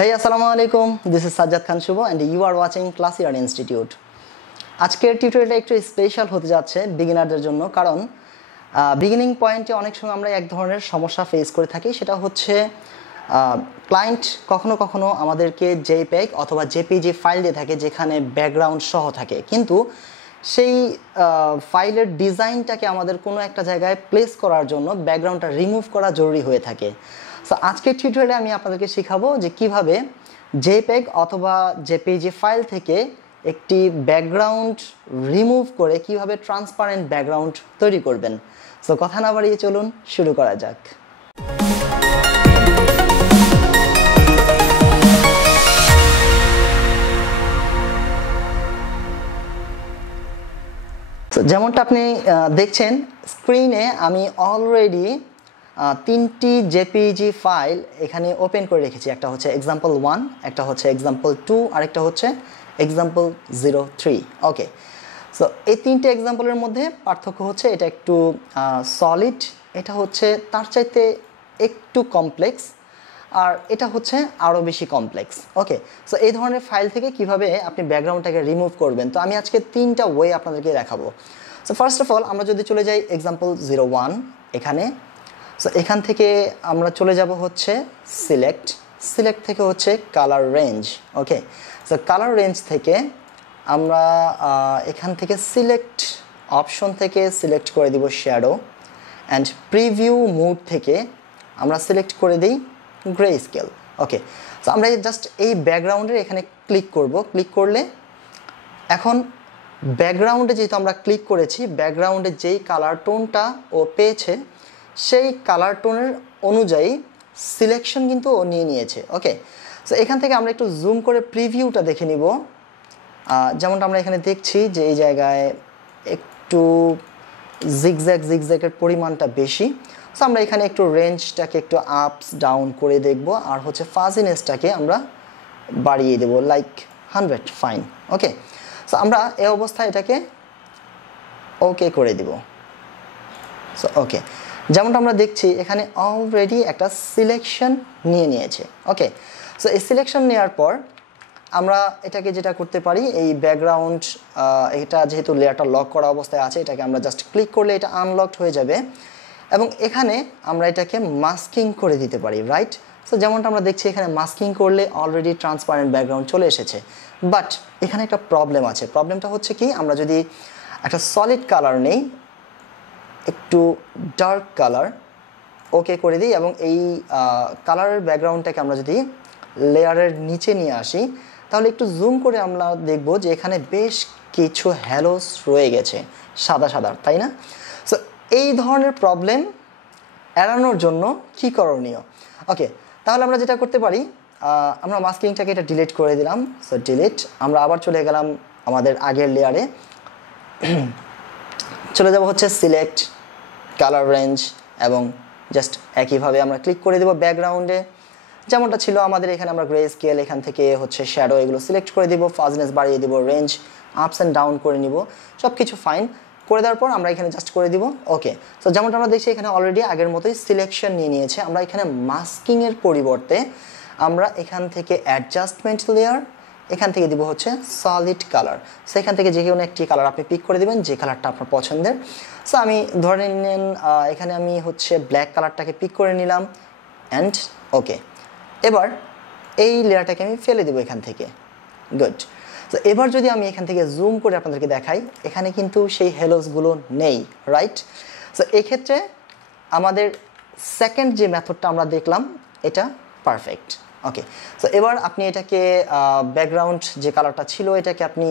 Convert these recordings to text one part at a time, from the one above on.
Hey, assalamu alaikum. This is Sajjad Khan Shubho and you are watching Classyart Institute. আজকের টিউটোরিয়ালটা একটু special হতে যাচ্ছে বিগিনারদের জন্য, কারণ বিগিনিং পয়েন্টে অনেক সময় আমরা এক ধরনের সমস্যা ফেস করে থাকি। সেটা হচ্ছে ক্লায়েন্ট কখনো কখনো আমাদেরকে জেপিইজি অথবা জেপিজি ফাইল দিয়ে থাকে যেখানে ব্যাকগ্রাউন্ড সহ থাকে, কিন্তু সেই ফাইলের ডিজাইনটাকে আমাদের কোনো একটা জায়গায় প্লেস করার জন্য ব্যাকগ্রাউন্ডটা রিমুভ করা জরুরি হয়ে থাকে। সো আজকের টিউটোরিয়ালে আমি আপনাদেরকে শেখাবো যে কিভাবে জেপিইজি অথবা জেপিজি ফাইল থেকে একটি ব্যাকগ্রাউন্ড রিমুভ করে কিভাবে ট্রান্সপারেন্ট ব্যাকগ্রাউন্ড তৈরি করবেন। সো কথা না বাড়িয়ে চলুন শুরু করা যাক। যেমনটা আপনি দেখছেন স্ক্রিনে, আমি অলরেডি তিনটি জেপিজি ফাইল এখানে ওপেন করে রেখেছি। একটা হচ্ছে example1, একটা হচ্ছে example2, আর একটা হচ্ছে example03। ওকে, সো এই তিনটে এক্সাম্পলের মধ্যে পার্থক্য হচ্ছে এটা একটু সলিড, এটা হচ্ছে তার চাইতে একটু কমপ্লেক্স, আর এটা হচ্ছে আরও বেশি কমপ্লেক্স। ওকে, সো এই ধরনের ফাইল থেকে কিভাবে আপনি ব্যাকগ্রাউন্ডটাকে রিমুভ করবেন, তো আমি আজকে তিনটা ওয়ে আপনাদেরকে দেখাবো। সো ফার্স্ট অফ অল আমরা যদি চলে যাই example01 এখানে, সো এখান থেকে আমরা চলে যাব হচ্ছে সিলেক্ট থেকে হচ্ছে কালার রেঞ্জ। ওকে, সো কালার রেঞ্জ থেকে আমরা এখান থেকে সিলেক্ট অপশন থেকে সিলেক্ট করে দিব শ্যাডো, অ্যান্ড প্রিভিউ মোড থেকে আমরা সিলেক্ট করে দিই গ্রে স্কেল। ওকে, সো আমরা জাস্ট এই ব্যাকগ্রাউন্ডের এখানে ক্লিক করব। ক্লিক করলে এখন ব্যাকগ্রাউন্ডে যেহেতু আমরা ক্লিক করেছি, ব্যাকগ্রাউন্ডে যেই কালার টোনটা ও পেয়েছে সেই কালার টোনের অনুযায়ী সিলেকশন কিন্তু ও নিয়ে নিয়েছে। ওকে, সো এখান থেকে আমরা একটু জুম করে প্রিভিউটা দেখে নিব। যেমনটা আমরা এখানে দেখছি যে এই জায়গায় একটু জিগজ্যাগের পরিমাণটা বেশি। সো আমরা এখানে একটু রেঞ্জটাকে একটু আপস ডাউন করে দেখব, আর হচ্ছে ফাজিনেসটাকে আমরা বাড়িয়ে দেব লাইক 100। ফাইন। ওকে, সো আমরা এই অবস্থায় এটাকে ওকে করে দিব। সো ওকে, যেমনটা আমরা দেখছি এখানে অলরেডি একটা সিলেকশন নিয়ে নিয়েছে। ওকে, সো এই সিলেকশন নেওয়ার পর আমরা এটাকে যেটা করতে পারি, এই ব্যাকগ্রাউন্ড এটা যেহেতু লেয়ারটা লক করা অবস্থায় আছে, এটাকে আমরা জাস্ট ক্লিক করলে এটা আনলকড হয়ে যাবে, এবং এখানে আমরা এটাকে মাস্কিং করে দিতে পারি। রাইট, সো যেমনটা আমরা দেখছি এখানে মাস্কিং করলে অলরেডি ট্রান্সপারেন্ট ব্যাকগ্রাউন্ড চলে এসেছে। বাট এখানে একটা প্রবলেম আছে। প্রবলেমটা হচ্ছে কি, আমরা যদি একটা সলিড কালার নেই, একটু ডার্ক কালার ওকে করে দিই, এবং এই কালারের ব্যাকগ্রাউন্ডটাকে আমরা যদি লেয়ারের নিচে নিয়ে আসি, তাহলে একটু জুম করে আমরা দেখব যে এখানে বেশ কিছু হ্যালোস রয়ে গেছে সাদা, তাই না? সো এই ধরনের প্রবলেম এড়ানোর জন্য কি করণীয়? ওকে, তাহলে আমরা যেটা করতে পারি, আমরা মাস্কিংটাকে এটা ডিলিট করে দিলাম। সো ডিলিট, আমরা আবার চলে গেলাম আমাদের আগের লেয়ারে, চলে যাব হচ্ছে সিলেক্ট কালার রেঞ্জ, এবং জাস্ট একইভাবে আমরা ক্লিক করে দেব ব্যাকগ্রাউন্ডে যেমনটা ছিল আমাদের। এখানে আমরা গ্রে স্কেল, এখান থেকে হচ্ছে শ্যাডো, এগুলো সিলেক্ট করে দিব, ফাজনেস বাড়িয়ে দিব, রেঞ্জ আপস অ্যান্ড ডাউন করে নিব, সব কিছু ফাইন করে দেওয়ার পর আমরা এখানে জাস্ট করে দিব ওকে। সো যেমনটা আমরা দেখছি এখানে অলরেডি আগের মতোই সিলেকশন নিয়ে নিয়েছে। আমরা এখানে মাস্কিংয়ের পরিবর্তে আমরা এখান থেকে অ্যাডজাস্টমেন্ট লেয়ার, এখান থেকে দিব হচ্ছে সলিড কালার। সো এখান থেকে যে কোনো একটি কালার আপনি পিক করে দেবেন, যে কালারটা আপনার পছন্দের। সো আমি ধরে নিন এখানে আমি হচ্ছে ব্ল্যাক কালারটাকে পিক করে নিলাম, অ্যান্ড ওকে। এবার এই লেয়ারটাকে আমি ফেলে দেবো এখান থেকে। গুড। তো এবার যদি আমি এখান থেকে জুম করে আপনাদেরকে দেখাই, এখানে কিন্তু সেই হেলোসগুলো নেই। রাইট, সো এক্ষেত্রে আমাদের সেকেন্ড যে মেথডটা আমরা দেখলাম এটা পারফেক্ট। ওকে, সো এবার আপনি এটাকে ব্যাকগ্রাউন্ড যে কালারটা ছিল এটাকে আপনি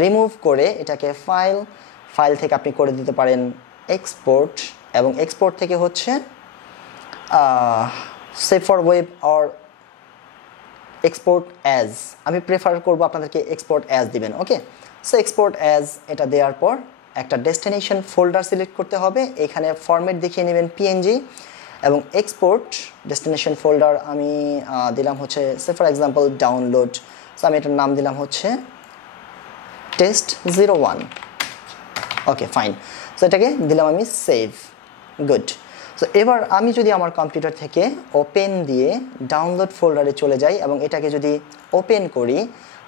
রিমুভ করে এটাকে ফাইল থেকে আপনি করে দিতে পারেন এক্সপোর্ট, এবং এক্সপোর্ট থেকে হচ্ছে save for web or export as. আমি প্রেফার করব আপনাদেরকে এক্সপোর্ট অ্যাজ দিবেন। ওকে, সো এক্সপোর্ট অ্যাজ এটা দেওয়ার পর একটা ডেস্টিনেশন ফোল্ডার সিলেক্ট করতে হবে। এখানে ফরম্যাট দেখিয়ে নেবেন পিএনজি, এবং এক্সপোর্ট ডেস্টিনেশন ফোল্ডার আমি দিলাম হচ্ছে সে ফর এক্সাম্পল ডাউনলোড। সো আমি এটার নাম দিলাম হচ্ছে test01। ওকে, ফাইন। সো এটাকে দিলাম আমি সেভ। গুড। সো এবার আমি যদি আমার কম্পিউটার থেকে ওপেন দিয়ে ডাউনলোড ফোল্ডারে চলে যাই এবং এটাকে যদি ওপেন করি,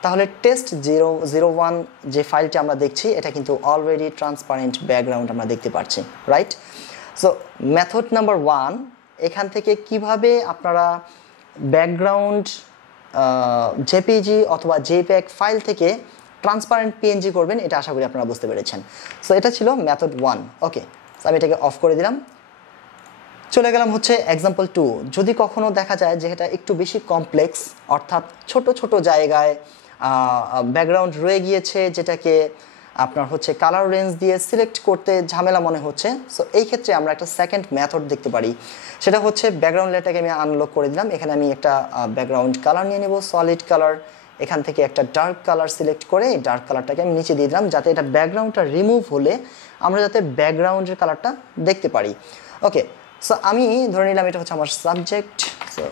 তাহলে test001 যে ফাইলটি আমরা দেখছি এটা কিন্তু অলরেডি ট্রান্সপারেন্ট ব্যাকগ্রাউন্ড আমরা দেখতে পাচ্ছি, রাইট? সো মেথড নাম্বার 1, এখান থেকে কিভাবে আপনারা ব্যাকগ্রাউন্ড জেপিজি অথবা জেপিইজি ফাইল থেকে ট্রান্সপারেন্ট পিএনজি করবেন, এটা আশা করি আপনারা বুঝতে পেরেছেন। সো এটা ছিল মেথড 1। ওকে, সো আমি এটাকে অফ করে দিলাম। চলে গেলাম হচ্ছে এক্সাম্পল 2। যদি কখনো দেখা যায় যে এটা একটু বেশি কমপ্লেক্স, অর্থাৎ ছোট ছোট জায়গায় ব্যাকগ্রাউন্ড রয়ে গিয়েছে, যেটাকে আপনার হচ্ছে কালার রেঞ্জ দিয়ে সিলেক্ট করতে ঝামেলা মনে হচ্ছে, সো এই ক্ষেত্রে আমরা একটা সেকেন্ড মেথড দেখতে পারি। সেটা হচ্ছে ব্যাকগ্রাউন্ড লেয়ারটাকে আমি আনলক করে দিলাম। এখানে আমি একটা ব্যাকগ্রাউন্ড কালার নিয়ে নেব, সলিড কালার। এখান থেকে একটা ডার্ক কালার সিলেক্ট করে এই ডার্ক কালারটাকে আমি নিচে দিয়ে দিলাম, যাতে এটা ব্যাকগ্রাউন্ডটা রিমুভ হলে আমরা যাতে ব্যাকগ্রাউন্ডের কালারটা দেখতে পারি। ওকে, সো আমি ধরে নিলাম এটা হচ্ছে আমার subject. So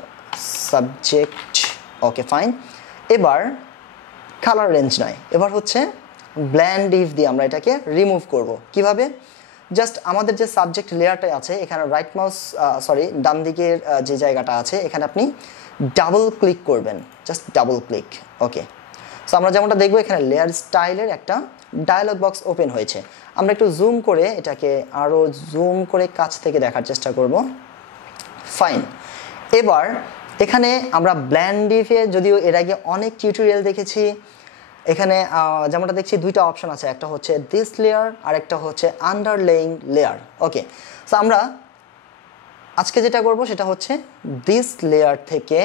subject, okay fine. এবার কালার রেঞ্জ নয়, এবার হচ্ছে ব্ল্যান্ড ইফ দিয়ে আমরা এটাকে রিমুভ করব। কিভাবে? জাস্ট আমাদের যে সাবজেক্ট লেয়ারটা আছে এখানে রাইট মাউস ডান দিকের যে জায়গাটা আছে এখানে আপনি ডাবল ক্লিক করবেন, জাস্ট ডাবল ক্লিক। ওকে, সো আমরা যেমনটা দেখবো এখানে লেয়ার স্টাইলের একটা ডায়লগ বক্স ওপেন হয়েছে। আমরা একটু জুম করে এটাকে আরও জুম করে কাছ থেকে দেখার চেষ্টা করব। ফাইন। এবার এখানে আমরা ব্ল্যান্ড ইফে যদিও এর আগে অনেক টিউটোরিয়াল দেখেছি, এখানে যেমনটা দেখছি দুইটা অপশন আছে, একটা হচ্ছে দিস লেয়ার আর একটা হচ্ছে আন্ডারলেইং লেয়ার। ওকে, সো আমরা আজকে যেটা করব সেটা হচ্ছে দিস লেয়ার থেকে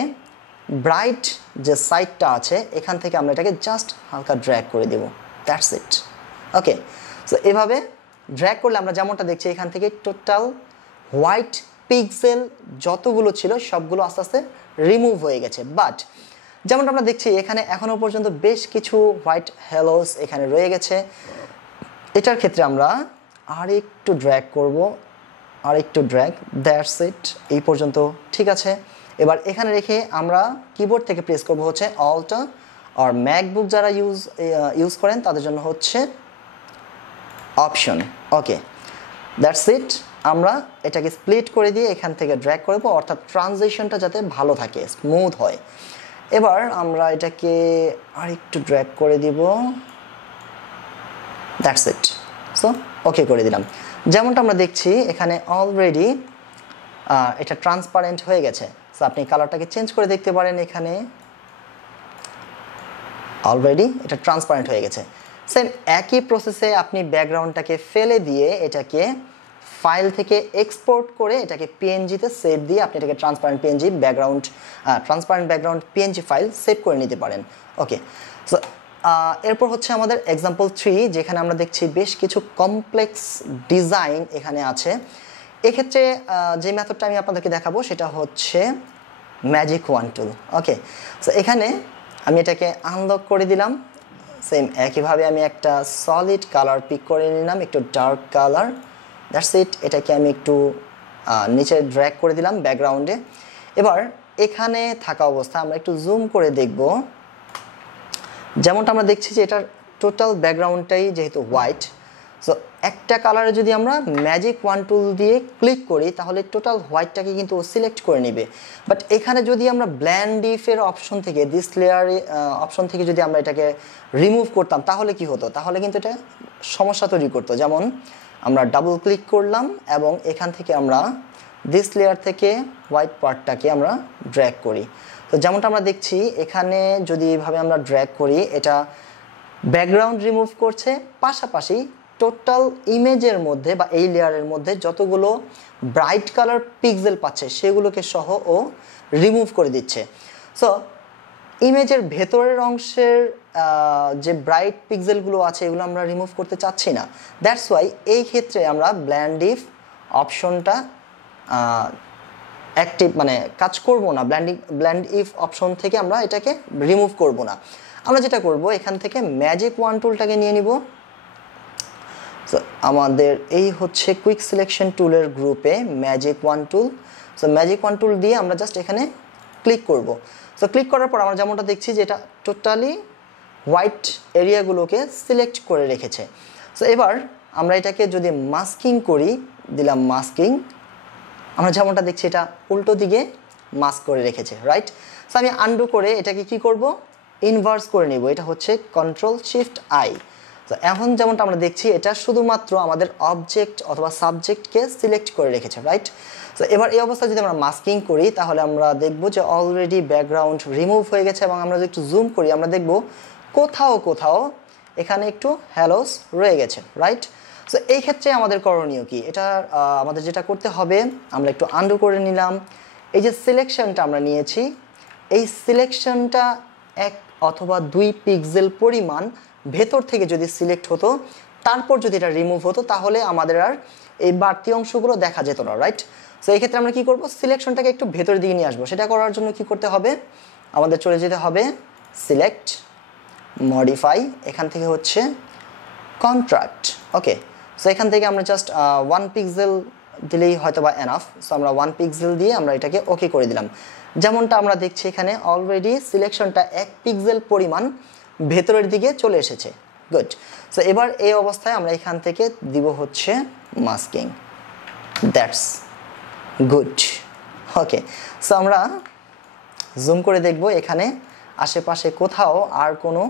ব্রাইট যে সাইডটা আছে এখান থেকে আমরা এটাকে জাস্ট হালকা ড্র্যাগ করে দেব, দ্যাটস ইট। ওকে, সো এভাবে ড্র্যাগ করলে আমরা যেমনটা দেখছি এখান থেকে টোটাল হোয়াইট পিক্সেল যতগুলো ছিল সবগুলো আস্তে আস্তে রিমুভ হয়ে গেছে। বাট যেমনটা আমরা দেখছি এখানে এখনও পর্যন্ত বেশ কিছু হোয়াইট হ্যালোস এখানে রয়ে গেছে। এটার ক্ষেত্রে আমরা আর একটু ড্র্যাগ করব, আর একটু ড্র্যাগ, দ্যাটস ইট। এই পর্যন্ত ঠিক আছে। এবার এখানে রেখে আমরা কিবোর্ড থেকে প্রেস করব হচ্ছে অল্ট, আর ম্যাকবুক যারা ইউজ করেন তাদের জন্য হচ্ছে অপশন। Okay, that's it. আমরা এটাকে স্প্লিট করে দিয়ে এখান থেকে ড্র্যাগ করব, অর্থাৎ ট্রানজিশনটা যাতে ভালো থাকে, স্মুথ হয়। এবার আমরা এটাকে আর একটু ড্র্যাগ করে দিব, দ্যাটস ইট। সো ওকে করে দিলাম। যেমনটা আমরা দেখছি এখানে অলরেডি এটা ট্রান্সপারেন্ট হয়ে গেছে। সো আপনি কালারটাকে চেঞ্জ করে দেখতে পারেন, এখানে অলরেডি এটা ট্রান্সপারেন্ট হয়ে গেছে। সেম একই প্রসেসে আপনি ব্যাকগ্রাউন্ডটাকে ফেলে দিয়ে এটাকে ফাইল থেকে এক্সপোর্ট করে এটাকে পিএনজিতে সেভ দিয়ে আপনি এটাকে transparent background PNG file save করে নিতে পারেন। ওকে, সো এরপর হচ্ছে আমাদের এক্সাম্পল 3, যেখানে আমরা দেখছি বেশ কিছু কমপ্লেক্স ডিজাইন এখানে আছে। এক্ষেত্রে যে মেথডটা আমি আপনাদেরকে দেখাবো সেটা হচ্ছে ম্যাজিক ওয়ান টুল। ওকে, সো এখানে আমি এটাকে আনলক করে দিলাম। সেম একইভাবে আমি একটা সলিড কালার পিক করে নিলাম, একটু ডার্ক কালার, দ্যাটস ইট। এটাকে আমি একটু নিচে ড্র্যাগ করে দিলাম ব্যাকগ্রাউন্ডে। এবার এখানে থাকা অবস্থা আমরা একটু জুম করে দেখব, যেমনটা আমরা দেখছি যে এটার টোটাল ব্যাকগ্রাউন্ডটাই যেহেতু হোয়াইট, সো একটা কালারে যদি আমরা ম্যাজিক ওয়ান টুল দিয়ে ক্লিক করি তাহলে টোটাল হোয়াইটটাকে কিন্তু সিলেক্ট করে নেবে। বাট এখানে যদি আমরা ব্ল্যান্ড ইফের অপশন থেকে দিস লেয়ারে অপশন থেকে যদি আমরা এটাকে রিমুভ করতাম তাহলে কি হতো? তাহলে কিন্তু এটা সমস্যা তৈরি করতো। যেমন আমরা ডাবল ক্লিক করলাম এবং এখান থেকে আমরা দিস লেয়ার থেকে হোয়াইট পার্টটাকে আমরা ড্র্যাগ করি। তো যেমনটা আমরা দেখছি এখানে যদি এইভাবে আমরা ড্র্যাগ করি এটা ব্যাকগ্রাউন্ড রিমুভ করছে, পাশাপাশি টোটাল ইমেজের মধ্যে বা এই লেয়ারের মধ্যে যতগুলো ব্রাইট কালার পিক্সেল পাচ্ছে সেগুলোকে সহ ও রিমুভ করে দিচ্ছে। সো ইমেজের ভেতরের অংশের যে ব্রাইট পিক্সেলগুলো আছে এগুলো আমরা রিমুভ করতে চাচ্ছি না। দ্যাটস ওয়াই এই ক্ষেত্রে আমরা ব্ল্যান্ড ইফ অপশনটা অ্যাক্টিভ কাজ করব না, ব্ল্যান্ড ইফ অপশন থেকে আমরা এটাকে রিমুভ করব না। আমরা যেটা করব এখান থেকে ম্যাজিক ওয়ান টুলটাকে নিয়ে নিব। সো আমাদের এই হচ্ছে কুইক সিলেকশন টুলের গ্রুপে ম্যাজিক ওয়ান টুল। সো ম্যাজিক ওয়ান টুল দিয়ে আমরা জাস্ট এখানে ক্লিক করব। সো ক্লিক করার পর আমরা যেমনটা দেখছি যে এটা টোটালি হোয়াইট এরিয়াগুলোকে সিলেক্ট করে রেখেছে। সো এবার আমরা এটাকে যদি মাস্কিং করি, দিলাম মাস্কিং, আমরা যেমনটা দেখছি এটা উল্টো দিকে মাস্ক করে রেখেছে, রাইট? সো আমি আনডু করে এটাকে কি করব, ইনভার্স করে নিব। এটা হচ্ছে Ctrl+Shift+I। তো এখন যেমনটা আমরা দেখছি এটা শুধুমাত্র আমাদের অবজেক্ট অথবা সাবজেক্টকে সিলেক্ট করে রেখেছে, রাইট? তো এবার এই অবস্থায় যদি আমরা মাস্কিং করি তাহলে আমরা দেখব যে অলরেডি ব্যাকগ্রাউন্ড রিমুভ হয়ে গেছে, এবং আমরা যদি একটু জুম করি আমরা দেখব কোথাও কোথাও এখানে একটু হ্যালোস রয়ে গেছে, রাইট? সো এই ক্ষেত্রে আমাদের করণীয় কি? এটা আমাদের যেটা করতে হবে, আমরা একটু আনডু করে নিলাম। এই যে সিলেকশনটা আমরা নিয়েছি, এই সিলেকশনটা 1 অথবা 2 পিক্সেল পরিমাণ ভেতর থেকে যদি সিলেক্ট হতো, তারপর যদি এটা রিমুভ হতো, তাহলে আমাদের আর এই বাড়তি অংশগুলো দেখা যেত না, রাইট? সো এই ক্ষেত্রে আমরা কি করব, সিলেকশনটাকে একটু ভেতরের দিকে নিয়ে আসবো। সেটা করার জন্য কি করতে হবে, আমাদের চলে যেতে হবে সিলেক্ট, মডিফাই, এখান থেকে হচ্ছে কন্ট্রাক্ট। ওকে, সো এখান থেকে আমরা জাস্ট 1 পিক্সেল দিলেই হয়তো বা এনাফ। সো আমরা 1 পিক্সেল দিয়ে আমরা এটাকে ওকে করে দিলাম। যেমনটা আমরা দেখছি এখানে অলরেডি সিলেকশনটা 1 পিক্সেল পরিমাণ ভেতরের দিকে চলে এসেছে। গুড। সো এবার এই অবস্থায় আমরা এখান থেকে দিব হচ্ছে masking. That's good. Okay, so আমরা জুম করে দেখব এখানে আশেপাশে কোথাও আর কোনো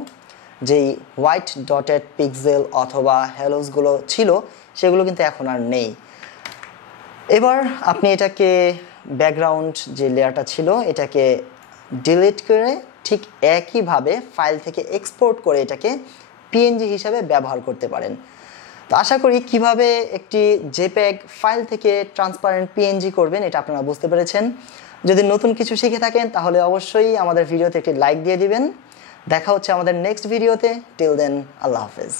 যেই হোয়াইট ডটেড পিক্সেল অথবা হ্যালোসগুলো ছিল সেগুলো কিন্তু এখন আর নেই। এবার আপনি এটাকে ব্যাকগ্রাউন্ড যে লেয়ারটা ছিল এটাকে ডিলিট করে ঠিক একইভাবে ফাইল থেকে এক্সপোর্ট করে এটাকে পিএনজি হিসাবে ব্যবহার করতে পারেন। তো আশা করি কিভাবে একটি জেপিইজি ফাইল থেকে ট্রান্সপারেন্ট পিএনজি করবেন এটা আপনারা বুঝতে পেরেছেন। যদি নতুন কিছু শিখে থাকেন তাহলে অবশ্যই আমাদের ভিডিওতে একটি লাইক দিয়ে দিবেন। দেখা হচ্ছে আমাদের নেক্সট ভিডিওতে। টিল দেন, আল্লাহ হাফেজ।